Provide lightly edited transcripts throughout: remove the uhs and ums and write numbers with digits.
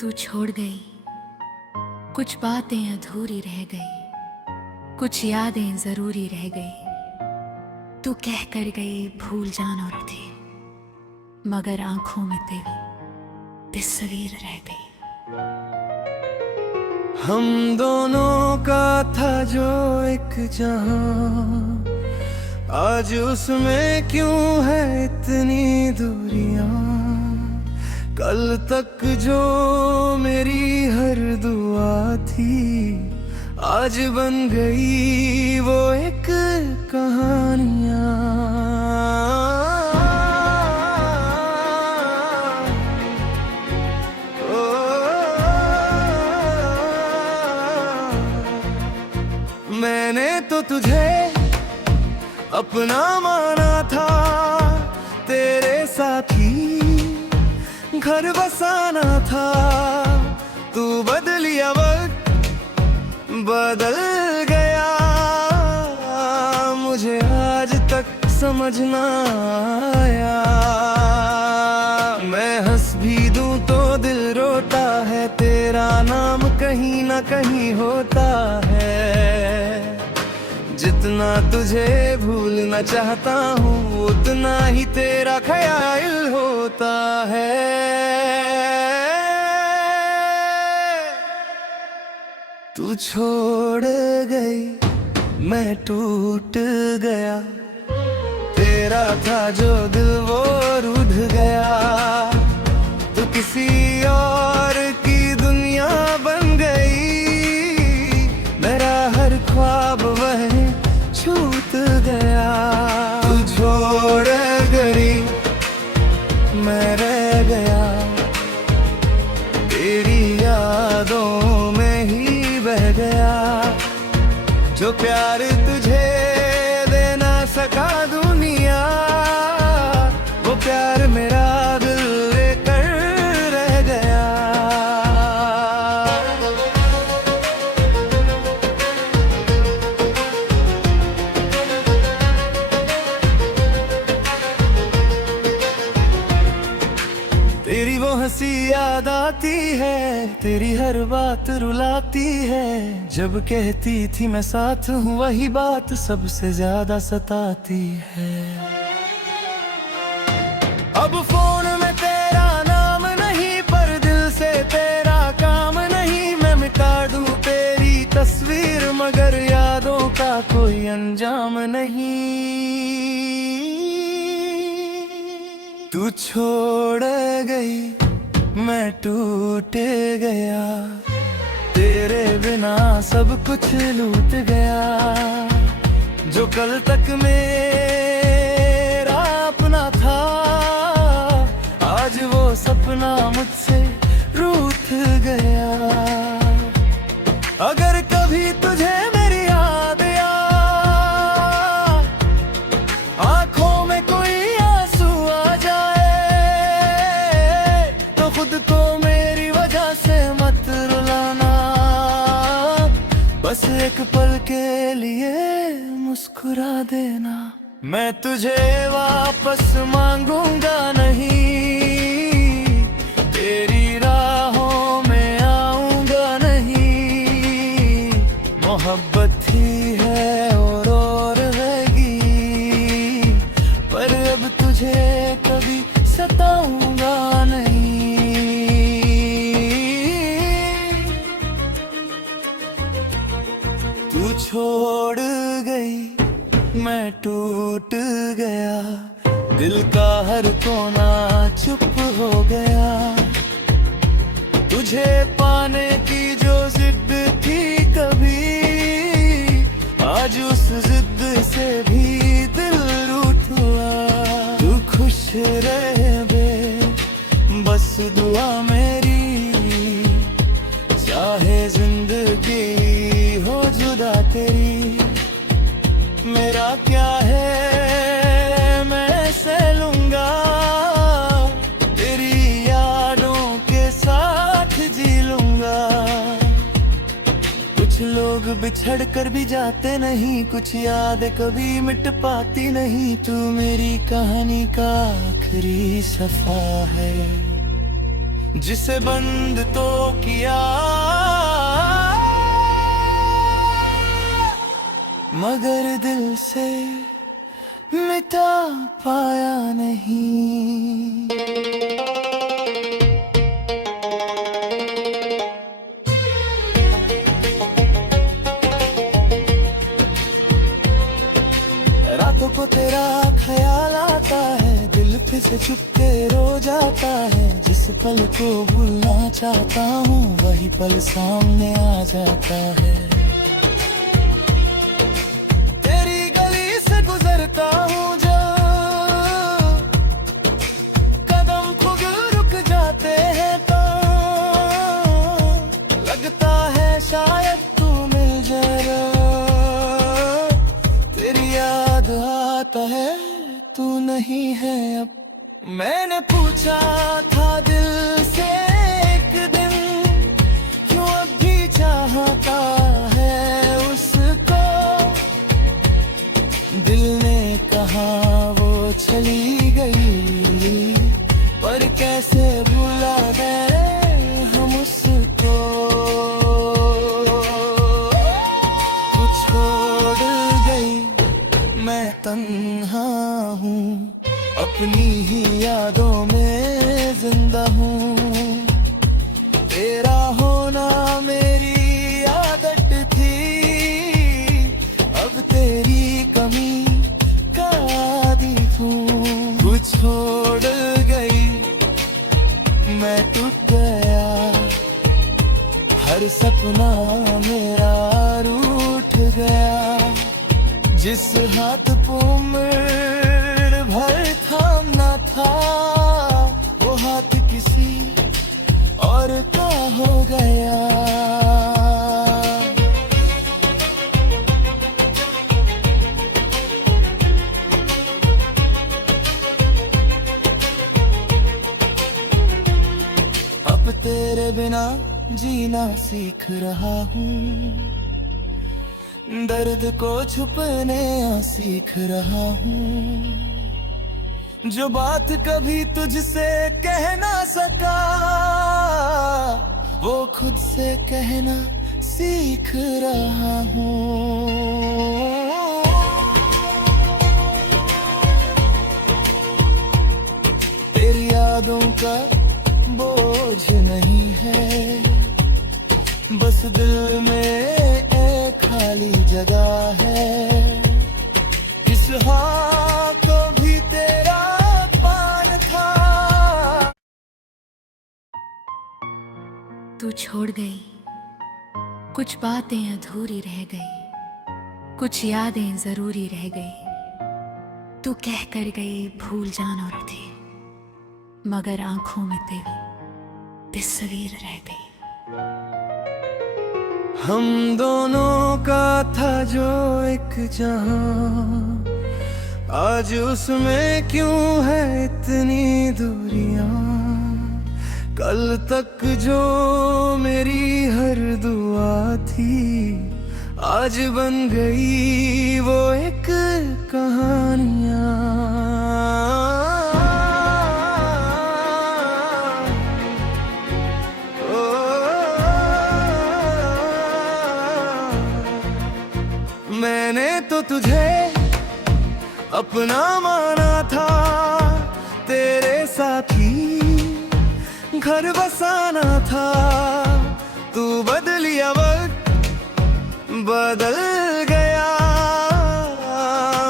तू छोड़ गई, कुछ बातें अधूरी रह गई, कुछ यादें जरूरी रह गई। तू कह कर गई भूल जाना थी, मगर आंखों में तेरी तस्वीर रह गई। हम दोनों का था जो एक जहां, आज उसमें क्यों है इतनी दूरियां। कल तक जो मेरी हर दुआ थी, आज बन गई वो एक कहानियां। मैंने तो तुझे अपना माना था, तेरे साथी घर बसाना था। तू बदलिया, वक्त बदल गया, मुझे आज तक समझ ना आया। मैं हंस भी दूं तो दिल रोता है, तेरा नाम कहीं ना कहीं होता है। जितना तुझे भूलना चाहता हूँ, उतना ही तेरा ख्याल होता है। तू छोड़ गई, मैं टूट गया, तेरा था जो दिल वो रूठ गया। तू किसी और की दुनिया बन गई, मेरा हर ख्वाब वह छूट गया। तू छोड़ गई, मैं रह गया, तेरी यादों में ही बह गया। जो प्यार तुझे दे ना सका दुनिया, वो प्यार मेरा दिल लेकर रह गया। तेरी वो हंसी याद आती है, तेरी हर बात रुलाती है। जब कहती थी मैं साथ हूँ, वही बात सबसे ज्यादा सताती है। अब फोन में तेरा नाम नहीं, पर दिल से तेरा काम नहीं। मैं मिटा दूँ तेरी तस्वीर, मगर यादों का कोई अंजाम नहीं। तू छोड़ गई, मैं टूट गया, तेरे बिना सब कुछ लूट गया। जो कल तक मेरा अपना था, आज वो सपना मुझसे रूठ गया। अगर कभी तुझे मेरी याद या आंखों में कोई आंसू आ जाए, तो खुद को मेरी वजह से मत रुलाना। बस एक पल के लिए मुस्कुरा देना। मैं तुझे वापस मांगूंगा नहीं, तेरी राहों में आऊंगा नहीं। मोहब्बत ही है और रहेगी, पर अब तुझे कभी सताऊंगा नहीं। तू छोड़ गई, मैं टूट गया, दिल का हर कोना चुप हो गया। तुझे पाने की जो जिद थी कभी, आज उस जिद से भी दिल रूठ हुआ। तू खुश रहे बे, बस दुआ मेरी, चाहे जिंदगी हो जुदा तेरी। मेरा क्या है मैं से लूंगा, तेरी यादों के साथ जी लूंगा। कुछ लोग बिछड़ कर भी जाते नहीं, कुछ यादें कभी मिट पाती नहीं। तू मेरी कहानी का आखिरी सफा है, जिसे बंद तो किया मगर दिल से मिटा पाया नहीं। रातों को तेरा ख्याल आता है, दिल फिर से चुपके रो जाता है। जिस पल को भूलना चाहता हूँ वही पल सामने आ जाता है। तेरी गली से गुजरता हूँ जब कदम खुद रुक जाते हैं तो लगता है शायद तू मिल जरा। तेरी याद आता है तू नहीं है अब। मैंने पूछा था दिल से एक दिन क्यों अब भी चाहता है उसको। दिल ने कहा वो चली गई पर कैसे भुला गए हम उसको। तू छोड़ गई मैं तन्हा हूँ, अपनी ही यादों में जिंदा हूँ। तेरा होना मेरी आदत थी, अब तेरी कमी का आदी हूँ। तू छोड़ गई मैं टूट गया, हर सपना मेरा रूठ गया। जिस हाथ को उम्र भर थामना था वो हाथ किसी और का हो गया। अब तेरे बिना जीना सीख रहा हूँ, दर्द को छुपने सीख रहा हूँ। जो बात कभी तुझसे कह ना सका वो खुद से कहना सीख रहा हूँ। तेरी यादों का बोझ नहीं है, बस दिल में खाली जगह है। इस हाँ को भी तेरा पान था। तू छोड़ गई, कुछ बातें अधूरी रह गई, कुछ यादें जरूरी रह गई। तू कह कर गई भूल जाना थी, मगर आंखों में तेरी तस्वीर रह गई। हम दोनों का था जो एक जहां, आज उसमें क्यों है इतनी दूरियां। कल तक जो मेरी हर दुआ थी आज बन गई वो एक कहानियां। मैंने तो तुझे अपना माना था, तेरे साथी घर बसाना था। तू बदलिया वक्त बदल गया,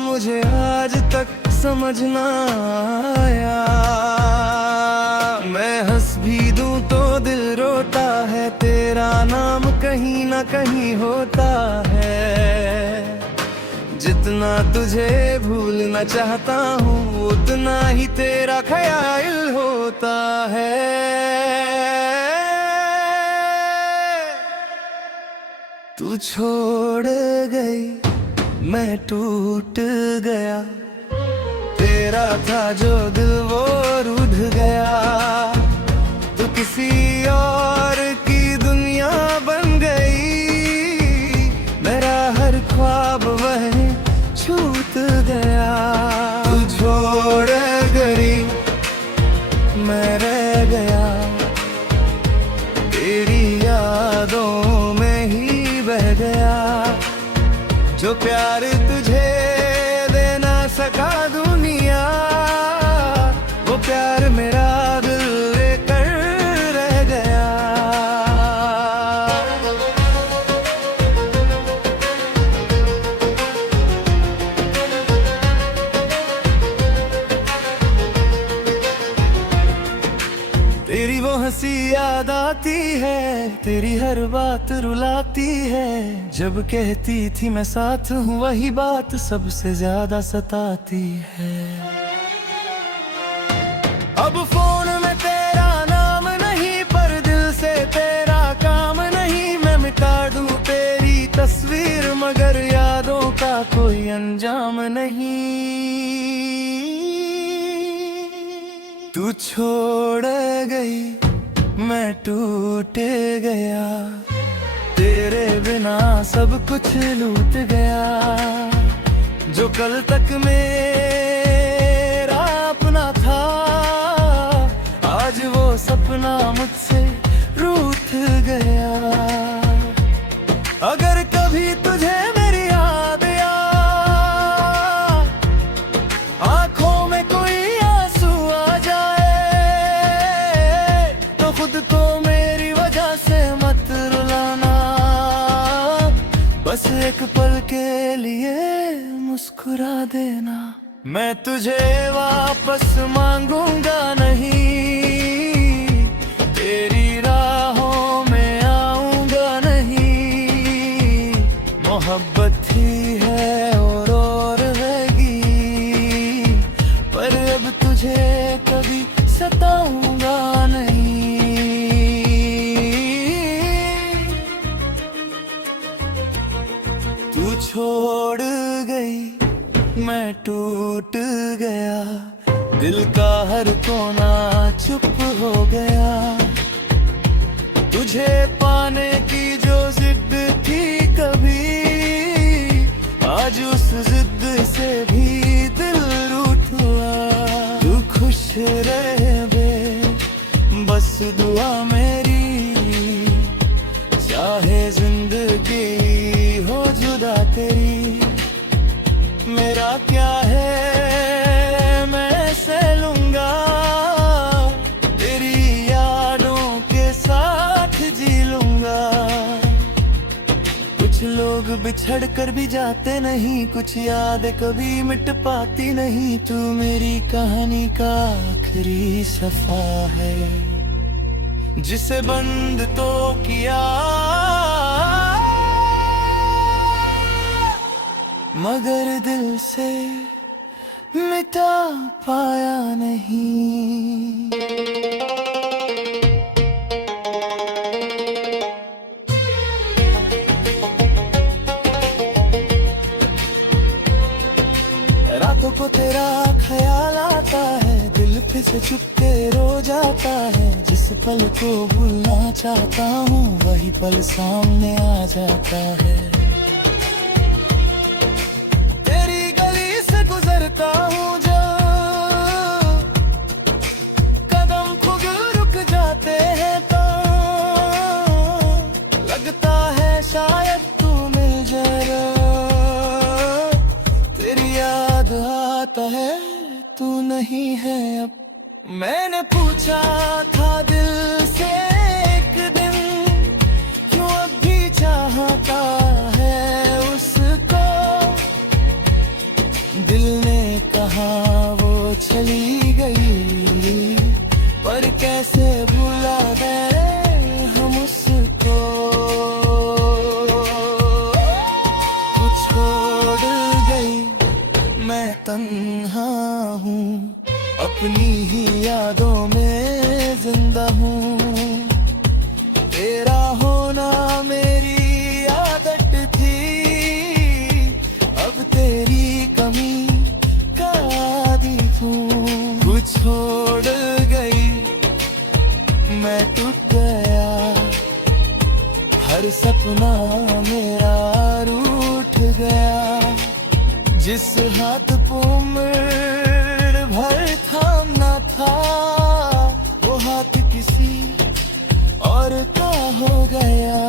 मुझे आज तक समझ ना आया। मैं हंस भी दूं तो दिल रोता है, तेरा नाम कहीं ना कहीं होता है। जितना तुझे भूलना चाहता हूँ उतना ही तेरा ख्याल होता है। तू छोड़ गई मैं टूट गया, तेरा था जो दिल वो रूठ गया। तू किसी और की दुनिया बन गई, मेरा हर ख्वाब वह छूट गया। तू छोड़ गई मैं रह गया, जो प्यार तुझे दे ना सका दुनिया, वो प्यार मेरा दिल लेकर रह गया। तेरी वो हंसी याद आती है, तेरी हर बात रुलाती है। जब कहती थी मैं साथ हूँ, वही बात सबसे ज्यादा सताती है। अब फोन में तेरा नाम नहीं, पर दिल से तेरा काम नहीं। मैं मिटा दूँ तेरी तस्वीर, मगर यादों का कोई अंजाम नहीं। तू छोड़ गई, मैं टूट गया, तेरे बिना सब कुछ लूट गया। जो कल तक मेरा अपना था, आज वो सपना मुझसे रूठ गया। अगर कभी तुझे मेरी याद या आंखों में कोई आंसू आ जाए, तो खुद को मेरी वजह से मत रुलाना। बस एक पल के लिए मुस्कुरा देना। मैं तुझे वापस मांगूंगा नहीं, तेरी राहों में आऊंगा नहीं। मोहब्बत ही है और रहेगी, पर अब तुझे कभी सताऊंगा नहीं। तू छोड़ गई, मैं टूट गया, दिल का हर कोना चुप हो गया। तुझे पाने की जो जिद थी कभी, आज उस जिद से भी दिल रूठ हुआ। तू खुश रहे बे, बस दुआ मेरी, चाहे जिंदगी हो जुदा तेरी। मेरा क्या है मैं से लूंगा, तेरी यादों के साथ जी लूंगा। कुछ लोग बिछड़ कर भी जाते नहीं, कुछ यादें कभी मिट पाती नहीं। तू मेरी कहानी का आखिरी सफा है, जिसे बंद तो किया मगर दिल से मिटा पाया नहीं। रातों को तेरा ख्याल आता है, दिल फिर से चुपके रो जाता है। जिस पल को भूलना चाहता हूँ, वही पल सामने आ जाता है। गुजरता हूँ जब कदम खुद रुक जाते हैं, तो लगता है शायद तू मिल जाए। तेरी याद आता है, तू नहीं है अब। मैंने पूछा था दिल से एक दिन, क्यों अब भी चाहता है उसको। दिल ने कहा वो चली गई, पर कैसे भुला दे हम उसको। तू छोड़ गई, मैं तन्हा हूँ, अपनी ही यादों में जिंदा हूँ। तेरा होना मेरी आदत थी, अब तेरी कमी का आदी हूँ। तू छोड़ गई, मैं टूट गया, हर सपना मेरा रूठ गया। जिस हाथ को उम्र भर थामना था, वो हाथ किसी और का हो गया।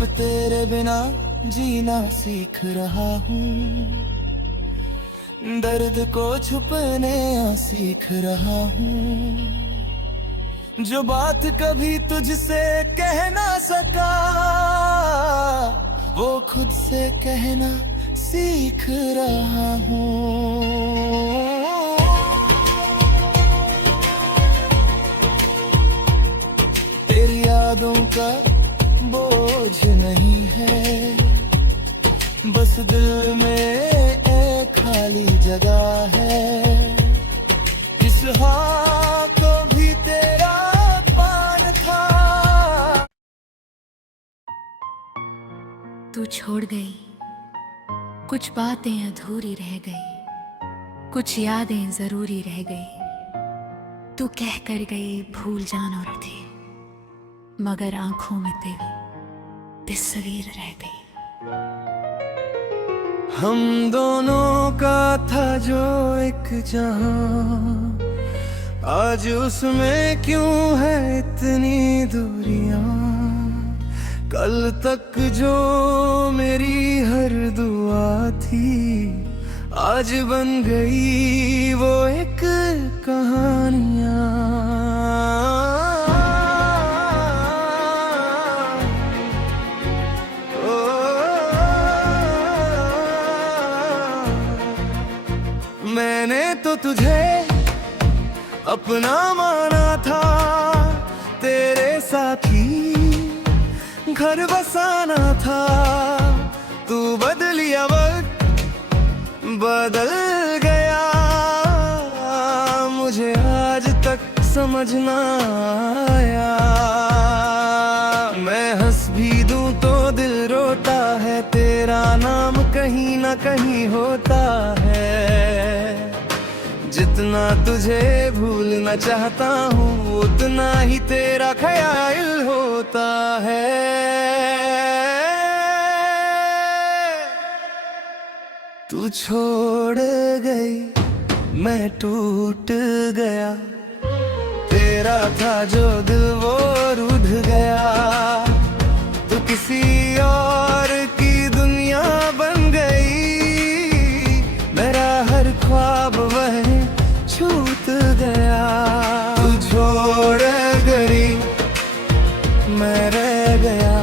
अब तेरे बिना जीना सीख रहा हूँ, दर्द को छुपने सीख रहा हूँ। जो बात कभी तुझसे कह ना सका, वो खुद से कहना सीख रहा हूँ। तेरी यादों का बोझ नहीं है, बस दिल में एक खाली जगह है। इस हाँ को भी तेरा पान था। तू छोड़ गई, कुछ बातें अधूरी रह गई, कुछ यादें जरूरी रह गई। तू कह कर गई भूल जाना थी, मगर आंखों में तेरी तस्वीर रह गई। हम दोनों का था जो एक जहां, आज उसमें क्यों है इतनी दूरियां। कल तक जो मेरी हर दुआ थी, आज बन गई वो एक कहानियां। मैंने तो तुझे अपना माना था, तेरे साथ ही घर बसाना था। तू बदलिया, वक्त बदल गया, मुझे आज तक समझ ना आया। मैं हंस भी दूं तो दिल रोता है, तेरा नाम कहीं ना कहीं होता है। जितना तुझे भूलना चाहता हूँ, उतना ही तेरा ख्याल होता है। तू छोड़ गई, मैं टूट गया, तेरा था जो दिल वो रूठ गया। तू किसी और की दुनिया बन गई, मेरा हर ख्वाब वह छूट गया। तू छोड़ गई, मैं रह गया,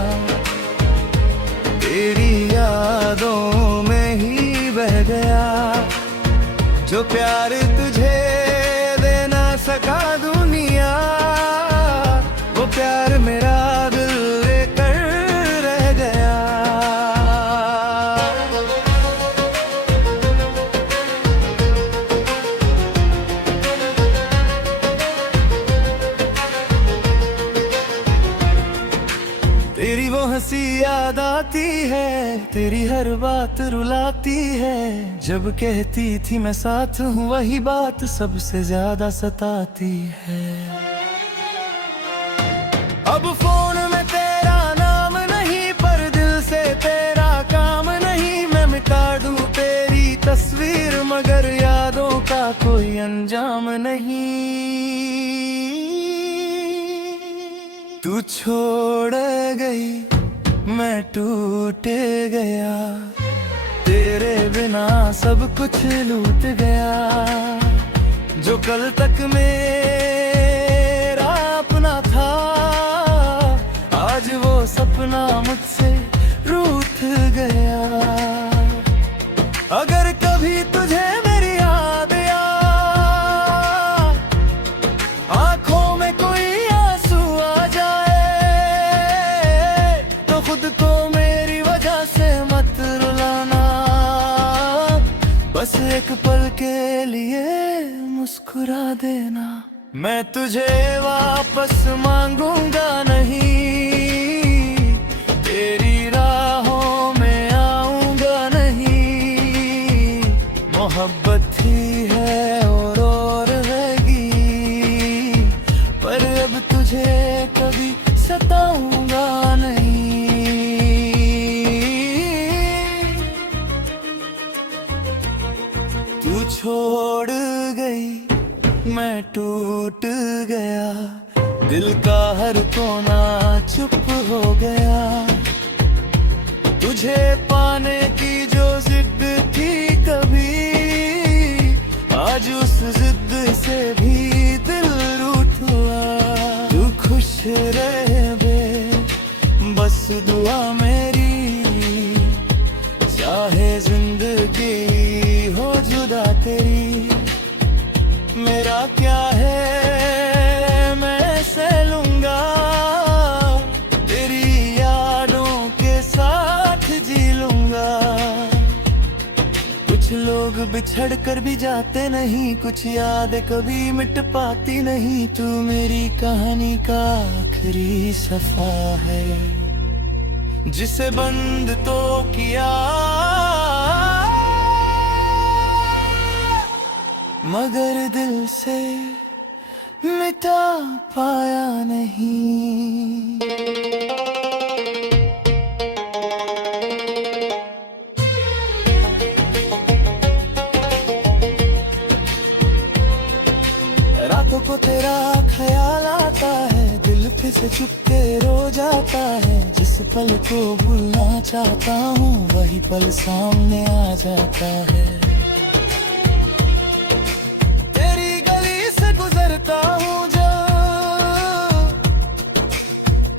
तेरी यादों में ही बह गया। जो प्यार तुझे दे ना सका दुनिया, वो प्यार मेरा दिल लेकर रह गया। तेरी वो हंसी याद आती है, तेरी हर बात रुलाती है। जब कहती थी मैं साथ हूँ, वही बात सबसे ज्यादा सताती है। अब फोन में तेरा नाम नहीं, पर दिल से तेरा काम नहीं। मैं मिटा दूँ तेरी तस्वीर, मगर यादों का कोई अंजाम नहीं। तू छोड़ गई, मैं टूट गया, तेरे बिना सब कुछ लूट गया। जो कल तक मेरा अपना था, आज वो सपना मुझसे रूठ गया। अगर कभी तुझे मेरी याद आया, आंखों में कोई आंसू आ जाए, तो खुद को मेरी वजह से मत रुलाना। बस एक पल के लिए मुस्कुरा देना। मैं तुझे वापस मांगूंगा नहीं, तेरी राहों में आऊंगा नहीं। मोहब्बत ही है और रहेगी, पर अब तुझे कभी सताऊंगा नहीं। तू छोड़ गई, मैं टूट गया, दिल का हर कोना चुप हो गया। तुझे पाने की जो जिद थी कभी, आज उस जिद से भी दिल रूठ हुआ। तू खुश रहे बे बस दुआ मेरी, चाहे जिंदगी हो जुदा तेरी। मेरा क्या है मैं से लूंगा, तेरी यादों के साथ जी लूंगा। कुछ लोग बिछड़ कर भी जाते नहीं, कुछ यादें कभी मिट पाती नहीं। तू मेरी कहानी का आखिरी सफा है, जिसे बंद तो किया मगर दिल से मिटा पाया नहीं। रातों को तेरा ख्याल आता है, दिल फिर से चुपके रो जाता है। जिस पल को भूलना चाहता हूँ वही पल सामने आ जाता है। तेरी गली से गुजरता हूँ जब,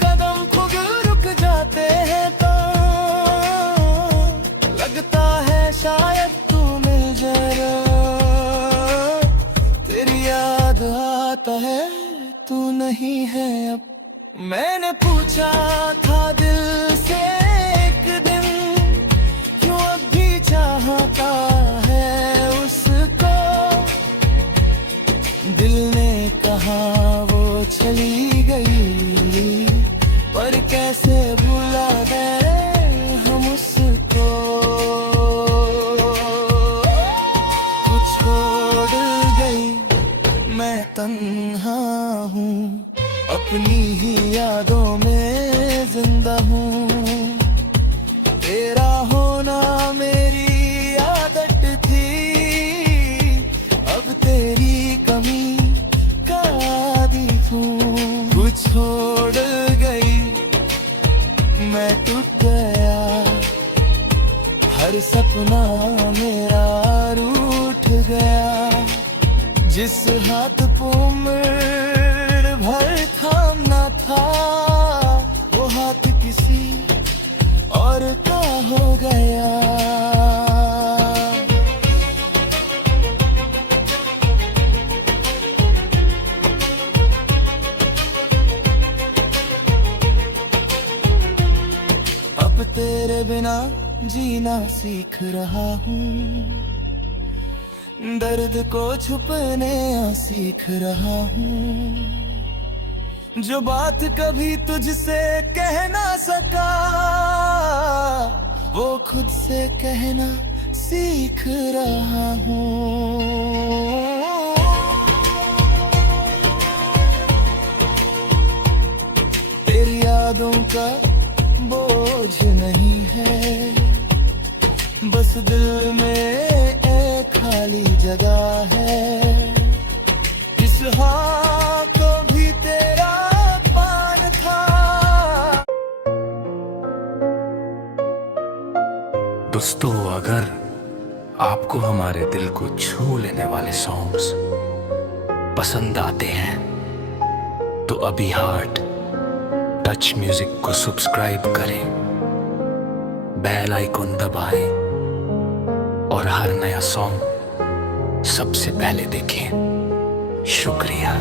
कदम खुद रुक जाते हैं तो लगता है शायद तू मिल जाए। तेरी याद आता है तू नहीं है अब। मैंने पूछा था दिल से एक दिन, क्यों अब भी चाहता है उसको। दिल ने कहा वो चली गई, पर कैसे भुला दे हम उसको। तू छोड़ गई मैं तन्हा हूँ, अपनी ही यादों में जिंदा हूँ। तेरा होना मेरी आदत थी, अब तेरी कमी का आदी हूँ। तू छोड़ गई मैं टूट गया, हर सपना मेरा रूठ गया। जिस हाथ को उम्र भर थामना था, वो हाथ किसी और का हो गया। अब तेरे बिना जीना सीख रहा हूँ, दर्द को छुपने सीख रहा हूँ। जो बात कभी तुझसे कह ना सका, वो खुद से कहना सीख रहा हूँ। तेरी यादों का बोझ नहीं है, बस दिल में एक खाली जगह है। इस हाँ को भी तेरा पान था। दोस्तों, अगर आपको हमारे दिल को छू लेने वाले सॉन्ग्स पसंद आते हैं तो अभी हार्ट टच म्यूजिक को सब्सक्राइब करें, बेल आइकॉन दबाएं और हर नया सॉन्ग सबसे पहले देखें। शुक्रिया।